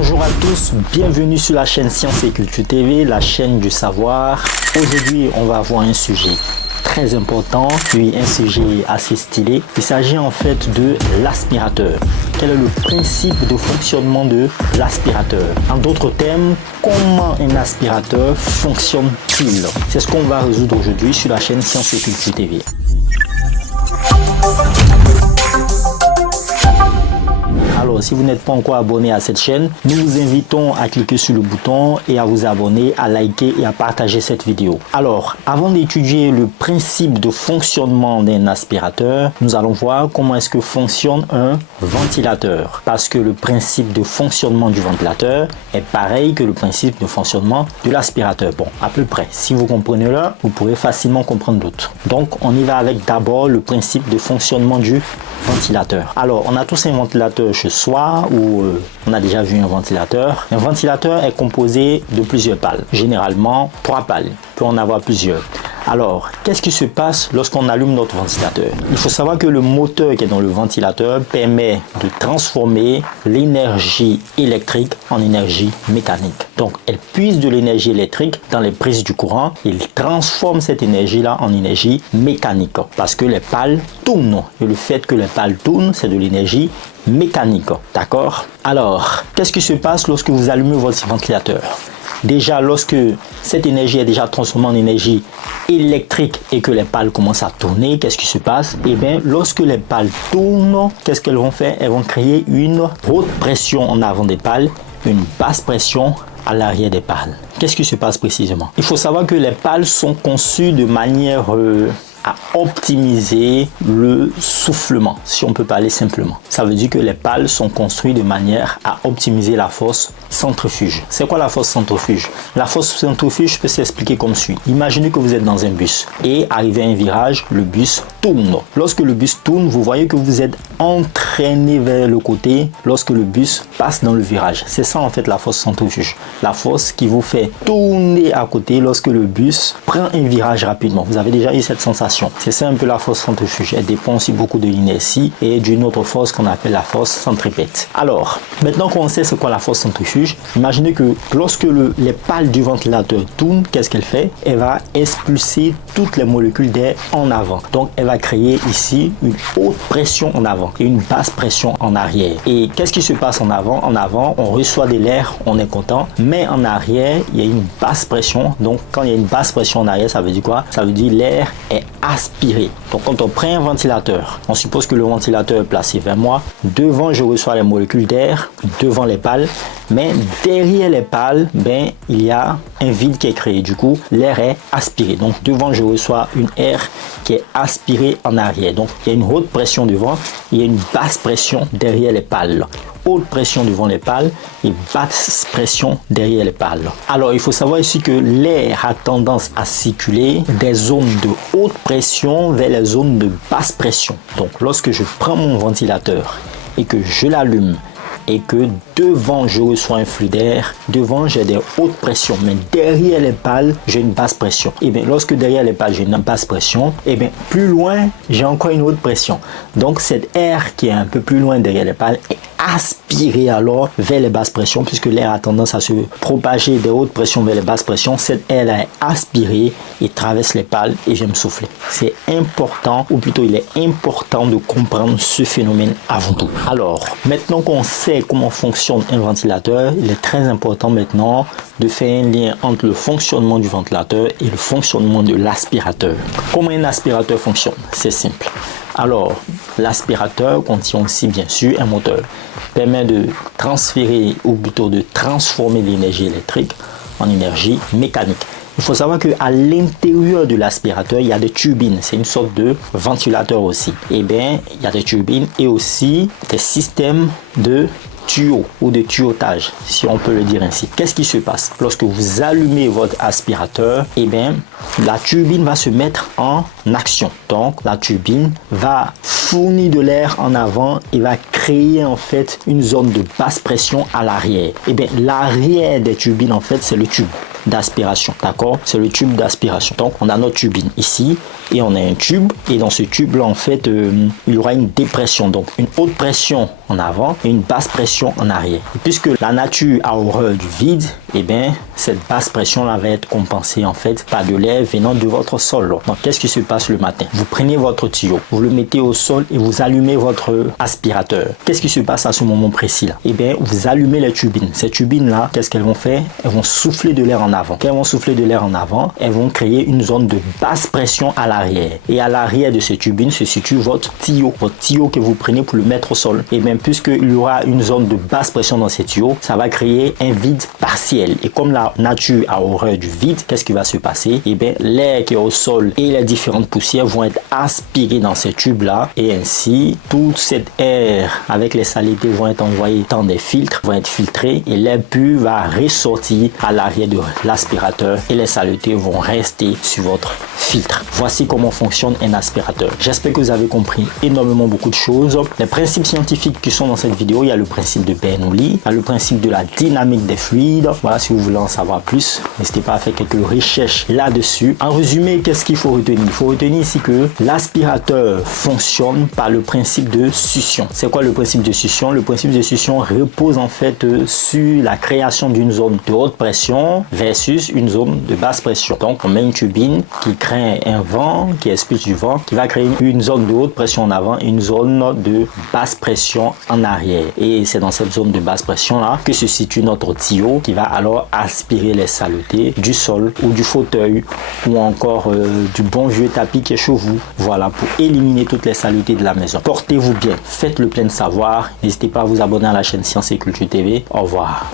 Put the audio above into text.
Bonjour à tous, bienvenue sur la chaîne Science et Culture TV, la chaîne du savoir. Aujourd'hui, on va voir un sujet très important, puis un sujet assez stylé. Il s'agit en fait de l'aspirateur. Quel est le principe de fonctionnement de l'aspirateur? En d'autres termes, comment un aspirateur fonctionne-t-il? C'est ce qu'on va résoudre aujourd'hui sur la chaîne Science et Culture TV. Alors, si vous n'êtes pas encore abonné à cette chaîne, nous vous invitons à cliquer sur le bouton et à vous abonner, à liker et à partager cette vidéo. Alors, avant d'étudier le principe de fonctionnement d'un aspirateur, nous allons voir comment est-ce que fonctionne un ventilateur. Parce que le principe de fonctionnement du ventilateur est pareil que le principe de fonctionnement de l'aspirateur. Bon, à peu près. Si vous comprenez l'un, vous pourrez facilement comprendre l'autre. Donc, on y va avec d'abord le principe de fonctionnement du ventilateur. Alors, on a tous un ventilateur chez soi ou on a déjà vu un ventilateur. Un ventilateur est composé de plusieurs pales. Généralement, 3 pales. Il peut en avoir plusieurs. Alors, qu'est-ce qui se passe lorsqu'on allume notre ventilateur? Il faut savoir que le moteur qui est dans le ventilateur permet de transformer l'énergie électrique en énergie mécanique. Donc, elle puise de l'énergie électrique dans les prises du courant et il transforme cette énergie-là en énergie mécanique parce que les pales tournent. Et le fait que les pales tournent, c'est de l'énergie mécanique. D'accord? Alors, qu'est-ce qui se passe lorsque vous allumez votre ventilateur? Déjà, lorsque cette énergie est déjà transformée en énergie électrique et que les pales commencent à tourner, qu'est-ce qui se passe? Eh bien, lorsque les pales tournent, qu'est-ce qu'elles vont faire? Elles vont créer une haute pression en avant des pales, une basse pression à l'arrière des pales. Qu'est-ce qui se passe précisément? Il faut savoir que les pales sont conçues de manière à optimiser le soufflement, si on peut parler simplement. Ça veut dire que les pales sont construites de manière à optimiser la force centrifuge. C'est quoi la force centrifuge? La force centrifuge peut s'expliquer comme suit. Imaginez que vous êtes dans un bus et arrivé à un virage, le bus tourne. Lorsque le bus tourne, vous voyez que vous êtes entraîné vers le côté lorsque le bus passe dans le virage. C'est ça en fait la force centrifuge. La force qui vous fait tourner à côté lorsque le bus prend un virage rapidement. Vous avez déjà eu cette sensation. C'est ça un peu la force centrifuge. Elle dépend aussi beaucoup de l'inertie et d'une autre force qu'on appelle la force centripète. Alors, maintenant qu'on sait c'est quoi la force centrifuge, imaginez que lorsque les pales du ventilateur tournent, qu'est-ce qu'elle fait? Elle va expulser toutes les molécules d'air en avant. Donc, elle va créer ici une haute pression en avant et une basse pression en arrière. Et qu'est-ce qui se passe en avant? En avant, on reçoit de l'air, on est content, mais en arrière, il y a une basse pression. Donc, quand il y a une basse pression en arrière, ça veut dire quoi? Ça veut dire l'air est aspiré. Donc quand on prend un ventilateur, on suppose que le ventilateur est placé vers moi. Devant, je reçois les molécules d'air devant les pales, mais derrière les pales, il y a un vide qui est créé. Du coup, l'air est aspiré. Donc devant, je reçois une air qui est aspirée en arrière. Donc il y a une haute pression devant, il y a une basse pression derrière les pales. Haute pression devant les pales et basse pression derrière les pales. Alors, il faut savoir ici que l'air a tendance à circuler des zones de haute pression vers les zones de basse pression. Donc, lorsque je prends mon ventilateur et que je l'allume et que devant je reçois un flux d'air, devant j'ai des hautes pressions, mais derrière les pales j'ai une basse pression. Et bien lorsque derrière les pales j'ai une basse pression, et bien plus loin j'ai encore une haute pression. Donc cet air qui est un peu plus loin derrière les pales est aspiré alors vers les basses pressions, puisque l'air a tendance à se propager des hautes pressions vers les basses pressions. Cet air est aspiré et traverse les pales et je vais me souffler. C'est important, ou plutôt il est important de comprendre ce phénomène avant tout. Alors maintenant qu'on sait comment fonctionne un ventilateur, il est très important maintenant de faire un lien entre le fonctionnement du ventilateur et le fonctionnement de l'aspirateur. Comment un aspirateur fonctionne? C'est simple. Alors, l'aspirateur contient aussi bien sûr un moteur. Il permet de transférer ou plutôt de transformer l'énergie électrique en énergie mécanique. Il faut savoir qu'à l'intérieur de l'aspirateur, il y a des turbines. C'est une sorte de ventilateur aussi. Eh bien, il y a des turbines et aussi des systèmes de tuyaux ou de tuyautage, si on peut le dire ainsi. Qu'est-ce qui se passe? Lorsque vous allumez votre aspirateur, eh bien, la turbine va se mettre en action. Donc, la turbine va fournir de l'air en avant et va créer en fait une zone de basse pression à l'arrière. Eh bien, l'arrière des turbines, en fait, c'est le tube. d'aspiration, d'accord? C'est le tube d'aspiration. Donc on a notre tubine ici et on a un tube, et dans ce tube là en fait il y aura une dépression, donc une haute pression en avant et une basse pression en arrière. Et puisque la nature a horreur du vide, et bien cette basse pression là va être compensée en fait par de l'air venant de votre sol. Donc qu'est-ce qui se passe le matin? Vous prenez votre tuyau, vous le mettez au sol et vous allumez votre aspirateur. Qu'est-ce qui se passe à ce moment précis là? Et bien vous allumez les turbines. Ces turbines là, qu'est-ce qu'elles vont faire? Elles vont souffler de l'air en avant. Quand elles vont souffler de l'air en avant, elles vont créer une zone de basse pression à l'arrière. Et à l'arrière de ces turbines se situe votre tuyau que vous prenez pour le mettre au sol. Et bien puisqu'il y aura une zone de basse pression dans ces tuyaux, ça va créer un vide partiel. Et comme la nature a horreur du vide, qu'est-ce qui va se passer? Et bien l'air qui est au sol et les différentes poussières vont être aspirées dans ces tubes là, et ainsi tout cet air avec les saletés vont être envoyés dans des filtres, vont être filtrés, et l'air pur va ressortir à l'arrière de l'aspirateur et les saletés vont rester sur votre filtre. Voici comment fonctionne un aspirateur. J'espère que vous avez compris énormément beaucoup de choses. Les principes scientifiques qui sont dans cette vidéo, il y a le principe de Bernoulli, il y a le principe de la dynamique des fluides. Voilà, si vous voulez en savoir plus, n'hésitez pas à faire quelques recherches là-dessus. En résumé, qu'est-ce qu'il faut retenir? Il faut retenir ici que l'aspirateur fonctionne par le principe de succion. C'est quoi le principe de succion? Le principe de succion repose en fait sur la création d'une zone de haute pression versus une zone de basse pression. Donc on met une turbine qui crée un vent, qui expulse du vent, qui va créer une zone de haute pression en avant et une zone de basse pression en arrière. Et c'est dans cette zone de basse pression là que se situe notre tuyau qui va alors aspirer les saletés du sol ou du fauteuil ou encore du bon vieux tapis qui est chez vous. Voilà, pour éliminer toutes les saletés de la maison. Portez-vous bien, faites le plein de savoir. N'hésitez pas à vous abonner à la chaîne Science et Culture TV. Au revoir.